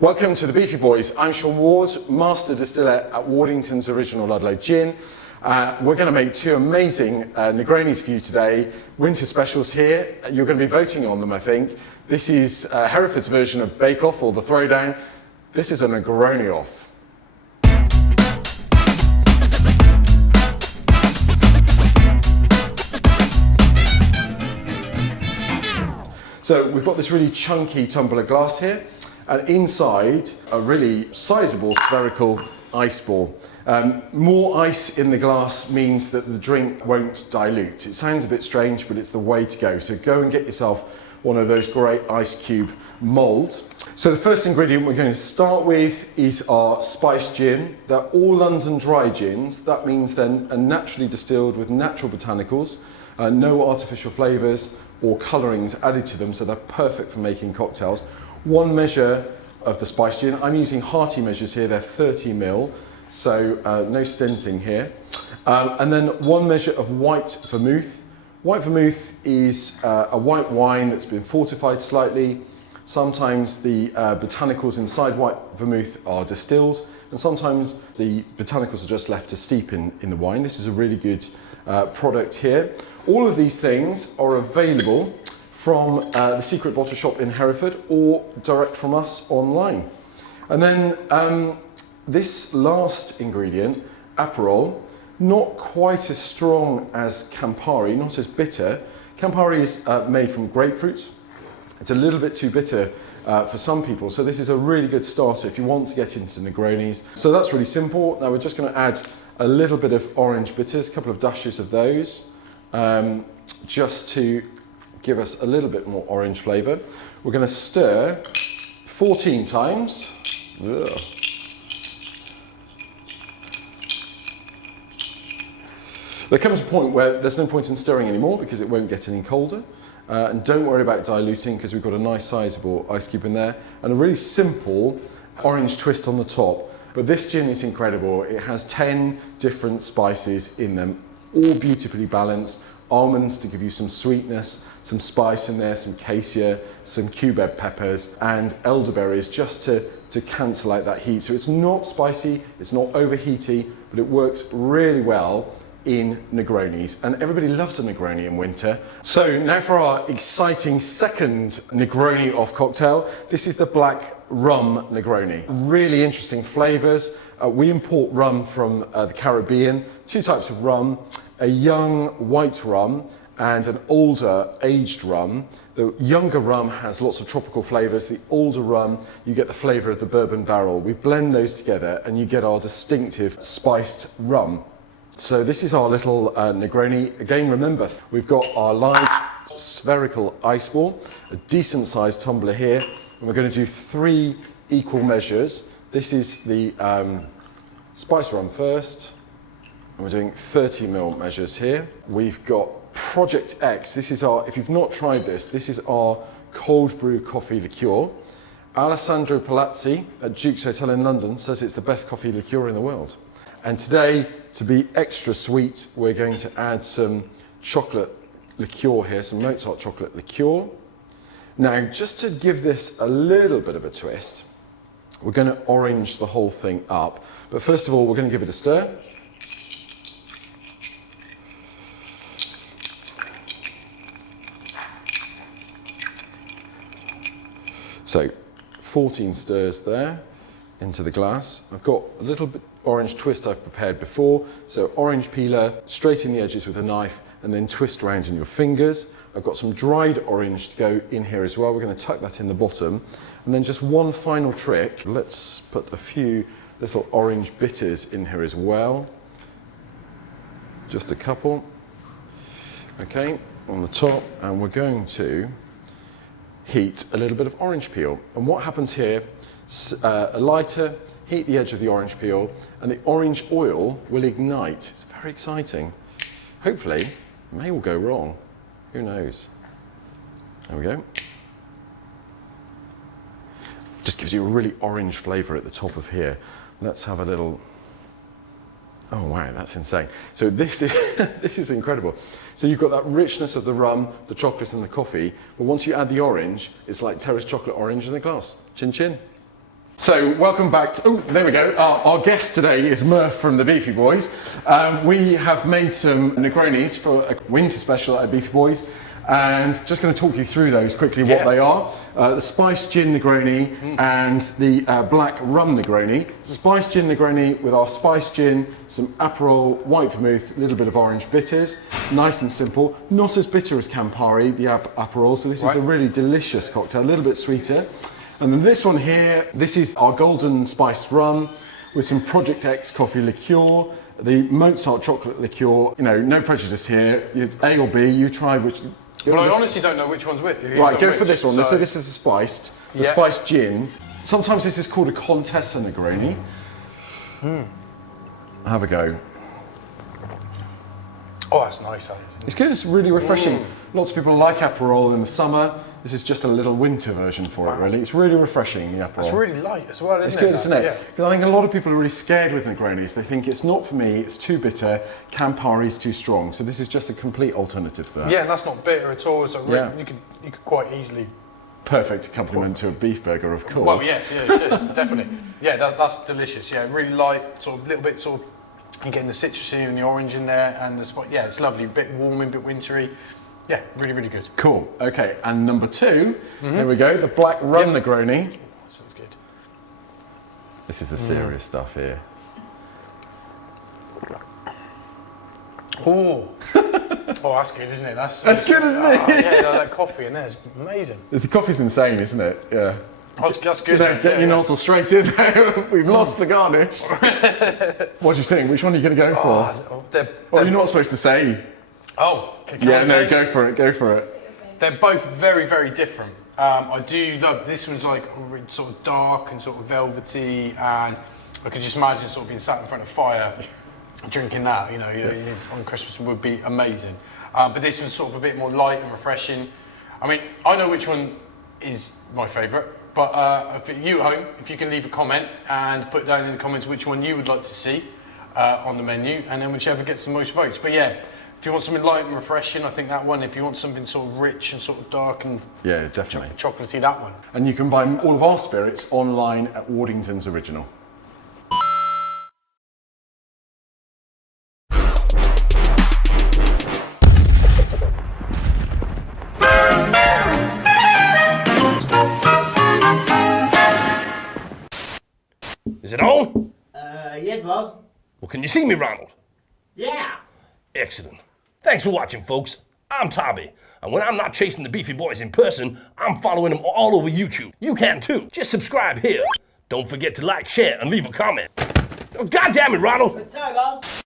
Welcome to the Beefy Boys. I'm Sean Ward, Master Distiller at Wardington's Original Ludlow Gin. We're going to make two amazing Negronis for you today. Winter specials here. You're going to be voting on them, I think. This is Hereford's version of Bake Off or the Throwdown. This is a Negroni Off. So we've got this really chunky tumbler glass here, and inside a really sizable spherical ice ball. More ice in the glass means that the drink won't dilute. It sounds a bit strange, but it's the way to go. So go and get yourself one of those great ice cube molds. So the first ingredient we're going to start with is our spiced gin. They're all London dry gins. That means they're naturally distilled with natural botanicals, no artificial flavours or colourings added to them, so they're perfect for making cocktails. 1 measure of the spiced gin. I'm using hearty measures here, they're 30 ml, so no stinting here. And then 1 measure of white vermouth. White vermouth is a white wine that's been fortified slightly. Sometimes the botanicals inside white vermouth are distilled, and sometimes the botanicals are just left to steep in the wine. This is a really good product here. All of these things are available from the Secret Bottle Shop in Hereford or direct from us online. And then this last ingredient, Aperol, not quite as strong as Campari, not as bitter. Campari is made from grapefruits. It's a little bit too bitter for some people, so this is a really good starter if you want to get into Negronis. So that's really simple. Now we're just going to add a little bit of orange bitters, a couple of dashes of those, just to give us a little bit more orange flavour. We're going to stir 14 times. Ugh. There comes a point where there's no point in stirring anymore because it won't get any colder. And don't worry about diluting because we've got a nice sizable ice cube in there and a really simple orange twist on the top. But this gin is incredible. It has 10 different spices in them, all beautifully balanced. Almonds to give you some sweetness, some spice in there, some cassia, some cubeb peppers, and elderberries just to cancel out that heat. So it's not spicy, it's not overheaty, but it works really well in Negronis, and everybody loves a Negroni in winter. So now for our exciting second Negroni off cocktail. This is the black rum Negroni. Really interesting flavours. We import rum from the Caribbean, 2 types of rum, a young white rum and an older aged rum. The younger rum has lots of tropical flavours. The older rum, you get the flavour of the bourbon barrel. We blend those together and you get our distinctive spiced rum. So this is our little Negroni. Again, remember, we've got our large spherical ice ball, a decent sized tumbler here, and we're going to do 3 equal measures. This is the spice rum first, and we're doing 30 ml measures here. We've got Project X. This is our, if you've not tried this, this is our cold brew coffee liqueur. Alessandro Palazzi at Duke's Hotel in London says it's the best coffee liqueur in the world. And today, to be extra sweet, we're going to add some chocolate liqueur here, some Mozart chocolate liqueur. Now, just to give this a little bit of a twist, we're going to orange the whole thing up. But first of all, we're going to give it a stir. So, 14 stirs there into the glass. I've got a little bit orange twist I've prepared before. So orange peeler, straight in the edges with a knife, and then twist around in your fingers. I've got some dried orange to go in here as well. We're going to tuck that in the bottom. And then just one final trick. Let's put a few little orange bitters in here as well. Just a couple. Okay, on the top. And we're going to heat a little bit of orange peel. And what happens here, a lighter, heat the edge of the orange peel, and the orange oil will ignite. It's very exciting. Hopefully, it may all go wrong. Who knows? There we go. Just gives you a really orange flavour at the top of here. Let's have a little... Oh wow, that's insane. So this is, this is incredible. So you've got that richness of the rum, the chocolates and the coffee, but once you add the orange, it's like terrace chocolate orange in a glass. Chin chin. So welcome back to, oh, there we go. Our guest today is Murph from the Beefy Boys. We have made some Negronis for a winter special at Beefy Boys, and just going to talk you through those quickly, what they are. The spiced gin Negroni and the black rum Negroni. Spiced gin Negroni with our spiced gin, some Aperol, white vermouth, a little bit of orange bitters. Nice and simple. Not as bitter as Campari, the Aperol, so this is a really delicious cocktail, a little bit sweeter. And then this one here, this is our golden spiced rum with some Project X coffee liqueur, the Mozart chocolate liqueur. You know, no prejudice here. A or B, you try which. Well, I honestly don't know which one's which. Right, go for this one. So this is the spiced gin. Sometimes this is called a Contessa Negroni. Have a go. Oh, that's nice. It's good, it's really refreshing. Lots of people like Aperol in the summer. This is just a little winter version for it, really. It's really refreshing, the Aperol. It's really light as well, isn't it? It's good, isn't it? Because I think a lot of people are really scared with Negronis. They think it's not for me, it's too bitter, Campari's too strong. So this is just a complete alternative to that. Yeah, and that's not bitter at all. So really, you could quite easily. Perfect accompaniment to a beef burger, of course. Well, yes, it is, definitely. Yeah, that's delicious. Yeah, really light, sort of a little bit sort of. You're getting the citrusy and the orange in there, and it's lovely, a bit warming, a bit wintry. Yeah, really, really good. Cool. Okay, and number two, here we go, the black rum Negroni. Sounds good. This is the serious stuff here. Oh, that's good, isn't it? That's good, isn't it? Yeah, that coffee in there is amazing. The coffee's insane, isn't it? Yeah. That's good. Get your nozzle straight in there. We've lost the garnish. What do you think? Which one are you going to go for? You're not supposed to say. Oh, go for it. Go for it. They're both very, very different. I do love this one's like sort of dark and sort of velvety, and I could just imagine sort of being sat in front of fire, drinking that. You know, on Christmas would be amazing. But this one's sort of a bit more light and refreshing. I mean, I know which one is my favourite. But for you at home, if you can leave a comment and put down in the comments which one you would like to see on the menu, and then whichever gets the most votes. But yeah, if you want something light and refreshing, I think that one. If you want something sort of rich and sort of dark and definitely chocolatey, that one. And you can buy all of our spirits online at Waddington's Original. Is it on? Yes, boss. Well, can you see me, Ronald? Yeah. Excellent. Thanks for watching, folks. I'm Tobby, and when I'm not chasing the Beefy Boys in person, I'm following them all over YouTube. You can too. Just subscribe here. Don't forget to like, share, and leave a comment. Oh, God damn it, Ronald! Sorry, boss.